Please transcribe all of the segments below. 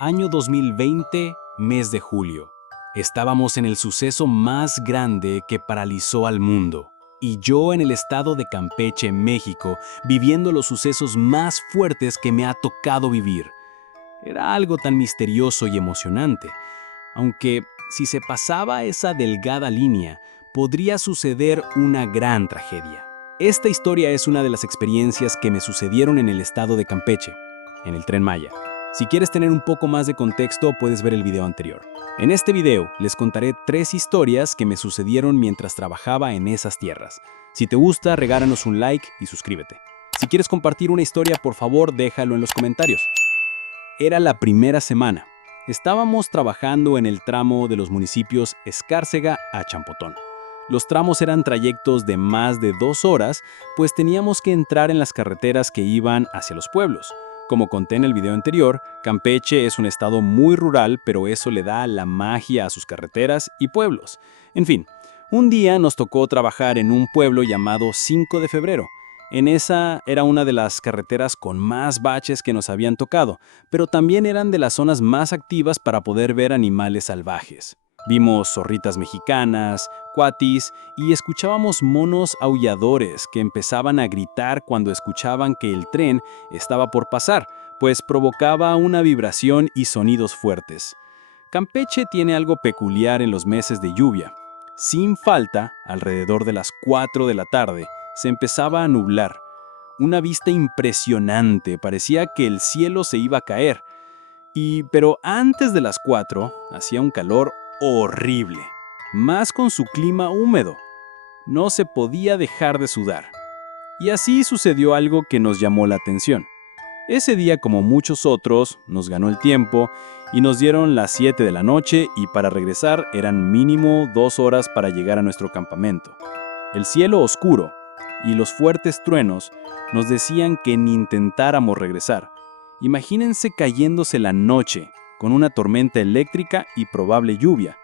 Año 2020, mes de julio. Estábamos en el suceso más grande que paralizó al mundo. Y yo en el estado de Campeche, México, viviendo los sucesos más fuertes que me ha tocado vivir. Era algo tan misterioso y emocionante. Aunque, si se pasaba esa delgada línea, podría suceder una gran tragedia. Esta historia es una de las experiencias que me sucedieron en el estado de Campeche, en el Tren Maya. Si quieres tener un poco más de contexto, puedes ver el video anterior. En este video les contaré 3 historias que me sucedieron mientras trabajaba en esas tierras. Si te gusta, regálanos un like y suscríbete. Si quieres compartir una historia, por favor, déjalo en los comentarios. Era la primera semana. Estábamos trabajando en el tramo de los municipios Escárcega a Champotón. Los tramos eran trayectos de más de 2 horas, pues teníamos que entrar en las carreteras que iban hacia los pueblos. Como conté en el video anterior, Campeche es un estado muy rural, pero eso le da la magia a sus carreteras y pueblos. En fin, un día nos tocó trabajar en un pueblo llamado 5 de febrero. En esa era una de las carreteras con más baches que nos habían tocado, pero también eran de las zonas más activas para poder ver animales salvajes. Vimos zorritas mexicanas, cuatis y escuchábamos monos aulladores que empezaban a gritar cuando escuchaban que el tren estaba por pasar, pues provocaba una vibración y sonidos fuertes. Campeche tiene algo peculiar en los meses de lluvia. Sin falta, alrededor de las 4 de la tarde, se empezaba a nublar. Una vista impresionante, parecía que el cielo se iba a caer. Pero antes de las 4, hacía un calor horrible, más con su clima húmedo. No se podía dejar de sudar. Y así sucedió algo que nos llamó la atención. Ese día, como muchos otros, nos ganó el tiempo y nos dieron las 7 de la noche y para regresar eran mínimo 2 horas para llegar a nuestro campamento. El cielo oscuro y los fuertes truenos nos decían que ni intentáramos regresar. Imagínense cayéndose la noche, con una tormenta eléctrica y probable lluvia.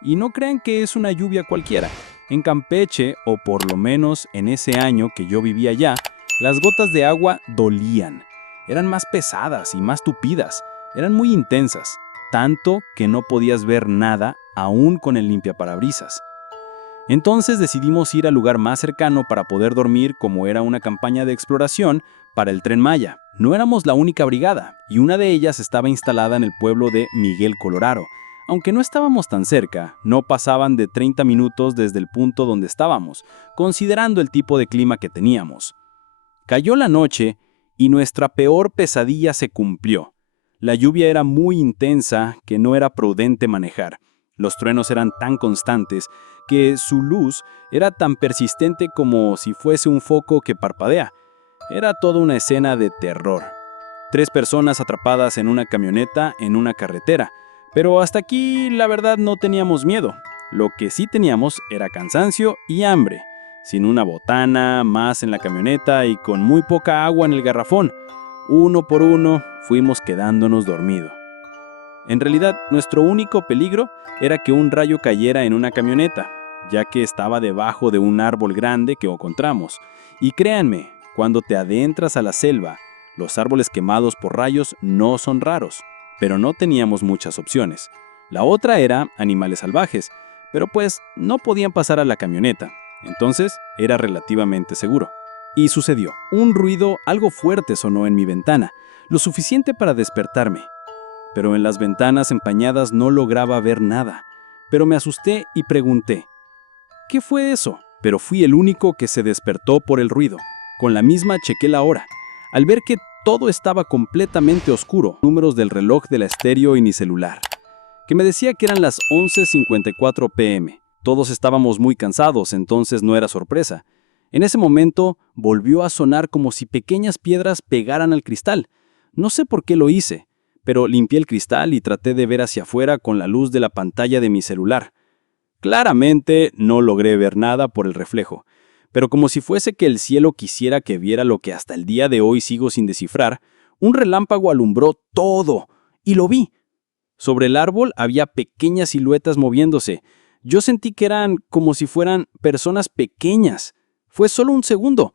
Y no crean que es una lluvia cualquiera. En Campeche, o por lo menos en ese año que yo vivía allá, las gotas de agua dolían. Eran más pesadas y más tupidas. Eran muy intensas, tanto que no podías ver nada aún con el limpiaparabrisas. Entonces decidimos ir al lugar más cercano para poder dormir, como era una campaña de exploración para el Tren Maya. No éramos la única brigada, y una de ellas estaba instalada en el pueblo de Miguel Colorado. Aunque no estábamos tan cerca, no pasaban de 30 minutos desde el punto donde estábamos, considerando el tipo de clima que teníamos. Cayó la noche y nuestra peor pesadilla se cumplió. La lluvia era muy intensa que no era prudente manejar. Los truenos eran tan constantes que su luz era tan persistente como si fuese un foco que parpadea. Era toda una escena de terror. 3 personas atrapadas en una camioneta en una carretera. Pero hasta aquí, la verdad, no teníamos miedo. Lo que sí teníamos era cansancio y hambre. Sin una botana, más en la camioneta y con muy poca agua en el garrafón. Uno por uno, fuimos quedándonos dormidos. En realidad, nuestro único peligro era que un rayo cayera en una camioneta, ya que estaba debajo de un árbol grande que encontramos. Y créanme, cuando te adentras a la selva, los árboles quemados por rayos no son raros, pero no teníamos muchas opciones. La otra era animales salvajes, pero pues no podían pasar a la camioneta, entonces era relativamente seguro. Y sucedió. Un ruido algo fuerte sonó en mi ventana, lo suficiente para despertarme. Pero en las ventanas empañadas no lograba ver nada. Pero me asusté y pregunté, ¿qué fue eso? Pero fui el único que se despertó por el ruido. Con la misma chequé la hora. Al ver que todo estaba completamente oscuro, números del reloj de la estéreo y mi celular, que me decía que eran las 11:54 p.m. Todos estábamos muy cansados, entonces no era sorpresa. En ese momento volvió a sonar como si pequeñas piedras pegaran al cristal. No sé por qué lo hice, pero limpié el cristal y traté de ver hacia afuera con la luz de la pantalla de mi celular. Claramente no logré ver nada por el reflejo, pero como si fuese que el cielo quisiera que viera lo que hasta el día de hoy sigo sin descifrar, un relámpago alumbró todo, y lo vi. Sobre el árbol había pequeñas siluetas moviéndose. Yo sentí que eran como si fueran personas pequeñas. Fue solo un segundo.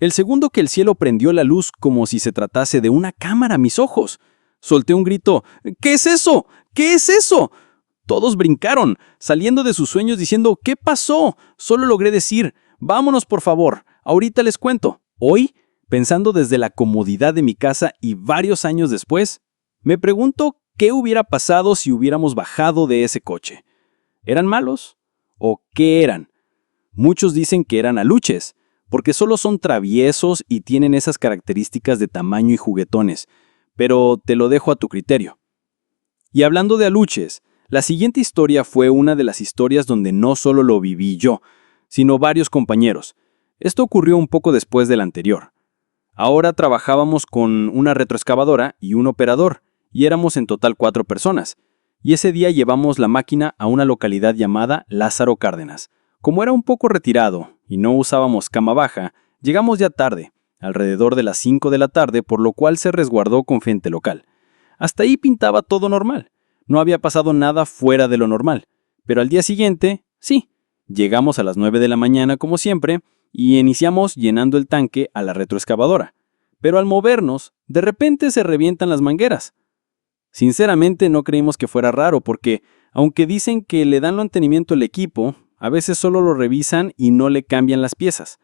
El segundo que el cielo prendió la luz como si se tratase de una cámara a mis ojos. Solté un grito. ¿Qué es eso? ¿Qué es eso? Todos brincaron, saliendo de sus sueños diciendo, ¿qué pasó? Solo logré decir, vámonos por favor, ahorita les cuento. Hoy, pensando desde la comodidad de mi casa y varios años después, me pregunto qué hubiera pasado si hubiéramos bajado de ese coche. ¿Eran malos? ¿O qué eran? Muchos dicen que eran aluches, porque solo son traviesos y tienen esas características de tamaño y juguetones, pero te lo dejo a tu criterio. Y hablando de aluches, la siguiente historia fue una de las historias donde no solo lo viví yo, sino varios compañeros. Esto ocurrió un poco después del anterior. Ahora trabajábamos con una retroexcavadora y un operador, y éramos en total 4 personas. Y ese día llevamos la máquina a una localidad llamada Lázaro Cárdenas. Como era un poco retirado y no usábamos cama baja, llegamos ya tarde, alrededor de las 5 de la tarde, por lo cual se resguardó con gente local. Hasta ahí pintaba todo normal. No había pasado nada fuera de lo normal. Pero al día siguiente, sí, llegamos a las 9 de la mañana como siempre y iniciamos llenando el tanque a la retroexcavadora. Pero al movernos, de repente se revientan las mangueras. Sinceramente no creímos que fuera raro porque, aunque dicen que le dan mantenimiento al equipo, a veces solo lo revisan y no le cambian las piezas.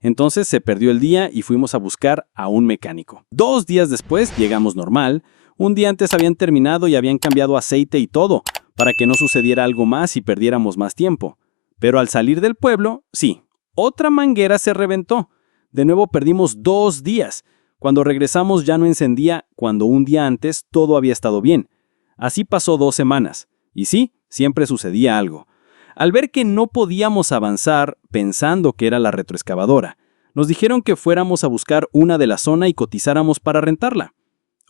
Entonces se perdió el día y fuimos a buscar a un mecánico. 2 días después llegamos normal. Un día antes habían terminado y habían cambiado aceite y todo, para que no sucediera algo más y perdiéramos más tiempo. Pero al salir del pueblo, sí, otra manguera se reventó. De nuevo perdimos 2 días. Cuando regresamos ya no encendía, cuando un día antes todo había estado bien. Así pasó 2 semanas. Y sí, siempre sucedía algo. Al ver que no podíamos avanzar, pensando que era la retroexcavadora, nos dijeron que fuéramos a buscar una de la zona y cotizáramos para rentarla.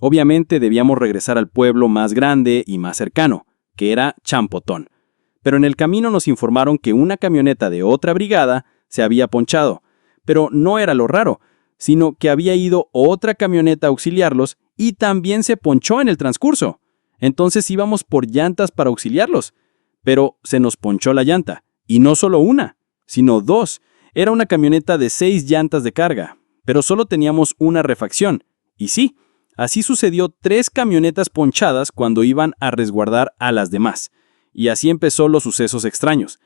Obviamente debíamos regresar al pueblo más grande y más cercano, que era Champotón. Pero en el camino nos informaron que una camioneta de otra brigada se había ponchado. Pero no era lo raro, sino que había ido otra camioneta a auxiliarlos y también se ponchó en el transcurso. Entonces íbamos por llantas para auxiliarlos. Pero se nos ponchó la llanta, y no solo una, sino 2. Era una camioneta de 6 llantas de carga, pero solo teníamos una refacción. Y sí, así sucedió 3 camionetas ponchadas cuando iban a resguardar a las demás. Y así empezó los sucesos extraños.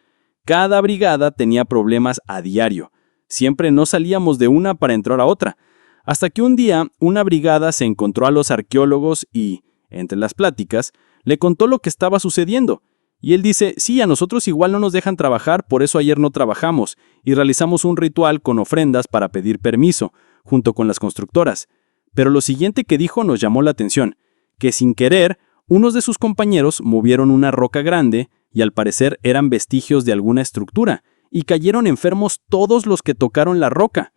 Cada brigada tenía problemas a diario. Siempre no salíamos de una para entrar a otra. Hasta que un día una brigada se encontró a los arqueólogos y, entre las pláticas, le contó lo que estaba sucediendo. Y él dice, sí, a nosotros igual no nos dejan trabajar, por eso ayer no trabajamos, y realizamos un ritual con ofrendas para pedir permiso, junto con las constructoras. Pero lo siguiente que dijo nos llamó la atención, que sin querer, unos de sus compañeros movieron una roca grande, y al parecer eran vestigios de alguna estructura, y cayeron enfermos todos los que tocaron la roca.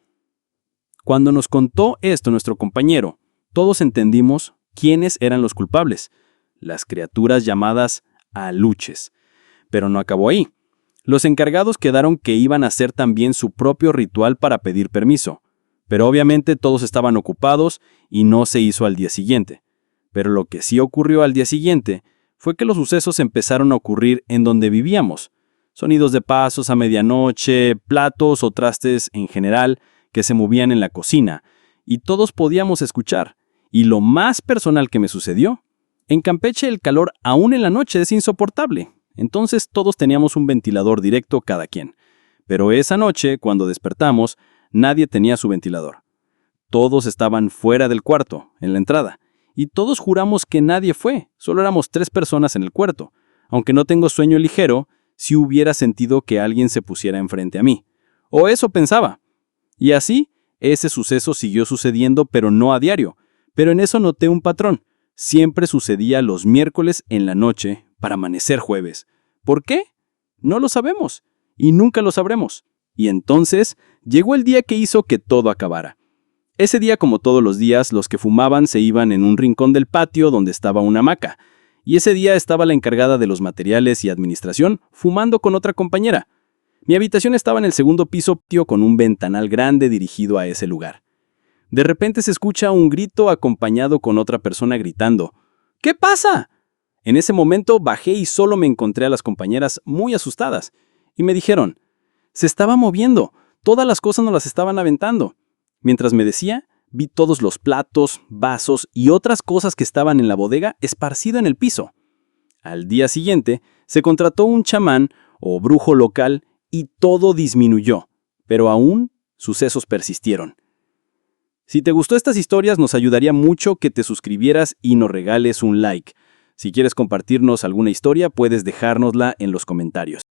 Cuando nos contó esto nuestro compañero, todos entendimos quiénes eran los culpables, las criaturas llamadas aluches. Pero no acabó ahí. Los encargados quedaron que iban a hacer también su propio ritual para pedir permiso. Pero obviamente todos estaban ocupados y no se hizo al día siguiente. Pero lo que sí ocurrió al día siguiente fue que los sucesos empezaron a ocurrir en donde vivíamos. Sonidos de pasos a medianoche, platos o trastes en general que se movían en la cocina, y todos podíamos escuchar. Y lo más personal que me sucedió, en Campeche el calor aún en la noche es insoportable, entonces todos teníamos un ventilador directo cada quien. Pero esa noche, cuando despertamos, nadie tenía su ventilador. Todos estaban fuera del cuarto, en la entrada, y todos juramos que nadie fue, solo éramos 3 personas en el cuarto. Aunque no tengo sueño ligero, sí hubiera sentido que alguien se pusiera enfrente a mí. O eso pensaba. Y así, ese suceso siguió sucediendo, pero no a diario. Pero en eso noté un patrón. Siempre sucedía los miércoles en la noche para amanecer jueves. ¿Por qué? No lo sabemos. Y nunca lo sabremos. Y entonces llegó el día que hizo que todo acabara. Ese día, como todos los días, los que fumaban se iban en un rincón del patio donde estaba una hamaca. Y ese día estaba la encargada de los materiales y administración fumando con otra compañera. Mi habitación estaba en el segundo piso con un ventanal grande dirigido a ese lugar. De repente se escucha un grito acompañado con otra persona gritando, ¿qué pasa? En ese momento bajé y solo me encontré a las compañeras muy asustadas. Y me dijeron, se estaba moviendo, todas las cosas nos las estaban aventando. Mientras me decía, Vi todos los platos, vasos y otras cosas que estaban en la bodega esparcido en el piso. Al día siguiente, se contrató un chamán o brujo local y todo disminuyó, pero aún sucesos persistieron. Si te gustó estas historias, nos ayudaría mucho que te suscribieras y nos regales un like. Si quieres compartirnos alguna historia, puedes dejárnosla en los comentarios.